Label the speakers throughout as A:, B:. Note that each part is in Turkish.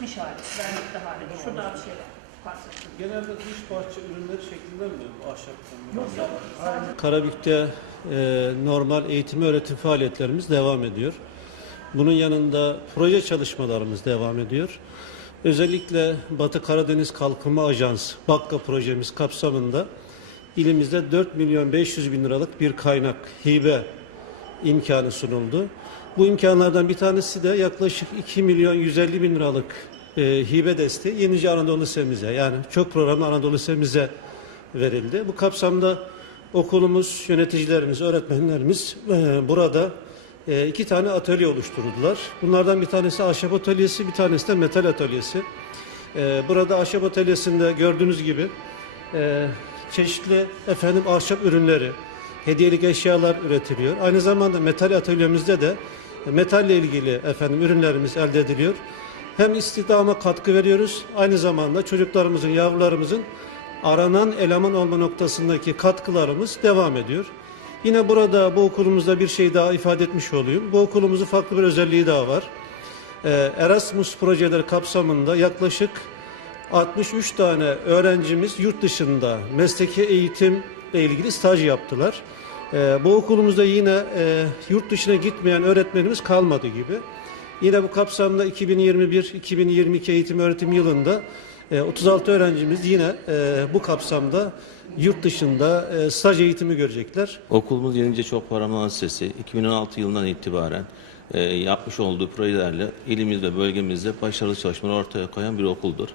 A: Pişmiş hali, vernikli hali. Şurada bir şey var.
B: Genelde dış bahçe ürünleri şeklinde mi bu ahşaptan?
A: Yok yok.
B: Karabük'te e, normal eğitim öğretim faaliyetlerimiz devam ediyor. Bunun yanında proje çalışmalarımız devam ediyor. Özellikle Batı Karadeniz Kalkınma Ajansı BAKKA projemiz kapsamında ilimizde 4 milyon 500 bin liralık bir kaynak hibe imkanı sunuldu. Bu imkanlardan bir tanesi de yaklaşık 2 milyon 150 bin liralık e, hibe desteği Yenice Anadolu Lisemize yani çok programlı Anadolu Lisemize verildi. Bu kapsamda okulumuz, yöneticilerimiz, öğretmenlerimiz e, burada e, iki tane atölye oluşturdular. Bunlardan bir tanesi ahşap atölyesi, bir tanesi de metal atölyesi. E, burada ahşap atölyesinde gördüğünüz gibi e, çeşitli efendim ahşap ürünleri, hediyelik eşyalar üretiliyor. Aynı zamanda metal atölyemizde de metalle ilgili efendim ürünlerimiz elde ediliyor. Hem istihdama katkı veriyoruz, aynı zamanda çocuklarımızın, yavrularımızın aranan eleman olma noktasındaki katkılarımız devam ediyor. Yine burada bu okulumuzda bir şey daha ifade etmiş olayım. Bu okulumuzun farklı bir özelliği daha var. Ee, Erasmus projeleri kapsamında yaklaşık 63 tane öğrencimiz yurt dışında mesleki eğitimle ilgili staj yaptılar. Ee, bu okulumuzda yine e, yurt dışına gitmeyen öğretmenimiz kalmadı gibi. Yine bu kapsamda 2021-2022 eğitim öğretim yılında e, 36 öğrencimiz yine e, bu kapsamda yurt dışında e, staj eğitimi görecekler.
C: Okulumuz Yenice Çok Paraman Lisesi 2016 yılından itibaren e, yapmış olduğu projelerle ilimizde ve bölgemizde başarılı çalışmalar ortaya koyan bir okuldur.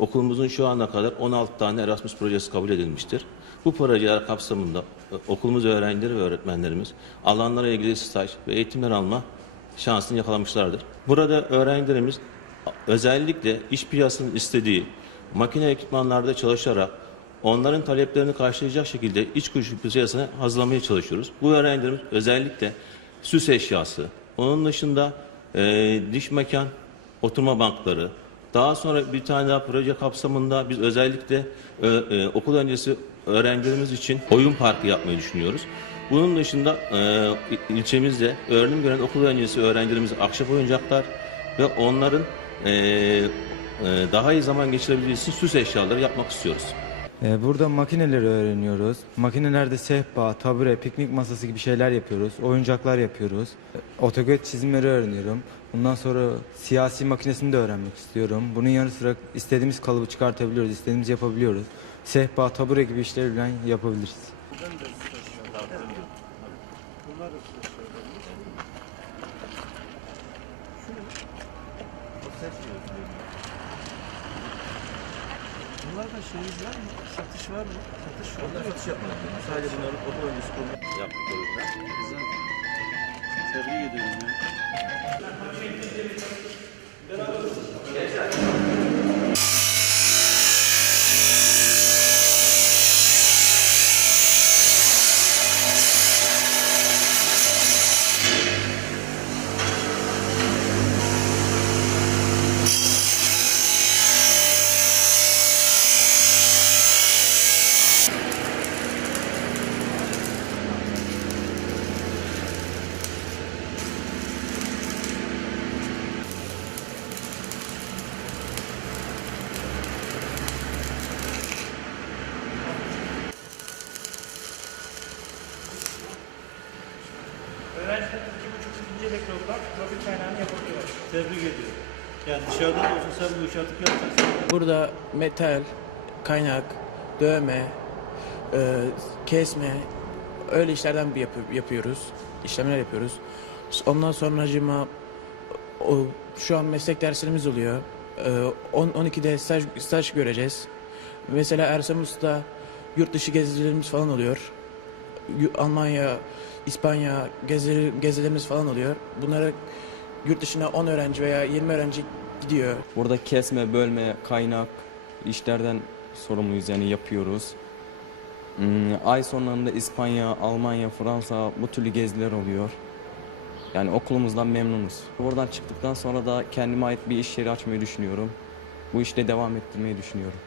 C: Okulumuzun şu ana kadar 16 tane Erasmus projesi kabul edilmiştir. Bu projeler kapsamında e, okulumuz öğrencileri ve öğretmenlerimiz alanlara ilgili staj ve eğitimler alma şansını yakalamışlardır. Burada öğrencilerimiz özellikle iş piyasasının istediği makine ekipmanlarda çalışarak onların taleplerini karşılayacak şekilde iç kuş piyasasını hazırlamaya çalışıyoruz. Bu öğrencilerimiz özellikle süs eşyası, onun dışında e, diş mekan, oturma bankları, daha sonra bir tane daha proje kapsamında biz özellikle e, e, okul öncesi öğrencilerimiz için oyun parkı yapmayı düşünüyoruz. Bunun dışında e, ilçemizde öğrenim gören okul öncesi öğrencilerimize ahşap oyuncaklar ve onların e, e, daha iyi zaman geçirebildiği için süs eşyaları yapmak istiyoruz.
D: Ee, Burada makineleri öğreniyoruz. Makinelerde sehpa, tabure, piknik masası gibi şeyler yapıyoruz. Oyuncaklar yapıyoruz. Otoget çizimleri öğreniyorum. Bundan sonra siyasi makinesini de öğrenmek istiyorum. Bunun yanı sıra istediğimiz kalıbı çıkartabiliyoruz, istediğimizi yapabiliyoruz. Sehpa, tabure gibi işleri bile yapabiliriz.
B: Bunlarda şeyiniz var mı? Satış var mı? Satış var mı?
C: Satış yapmadık. Sadece bunları okul öncesi yaptık o yüzden.
B: Tebrik ediyorum ya.
A: Öğrenciler profil kaynağını yapabiliyor.
B: Tebrik ediyorum. Yani dışarıda da olsa sen bu işi artık yapacaksın.
E: Burada metal, kaynak, dövme, e, kesme öyle işlerden bir yapı- yapıyoruz. İşlemler yapıyoruz. Ondan sonra acıma o, şu an meslek derslerimiz oluyor. E, 10 12'de staj, staj göreceğiz. Mesela Erasmus'ta yurt dışı gezilerimiz falan oluyor. Almanya, İspanya gezileri, gezilerimiz falan oluyor. Bunlara yurt dışına 10 öğrenci veya 20 öğrenci gidiyor.
F: Burada kesme, bölme, kaynak işlerden sorumluyuz yani yapıyoruz. Hmm, ay sonlarında İspanya, Almanya, Fransa bu türlü geziler oluyor. Yani okulumuzdan memnunuz. Buradan çıktıktan sonra da kendime ait bir iş yeri açmayı düşünüyorum. Bu işte devam ettirmeyi düşünüyorum.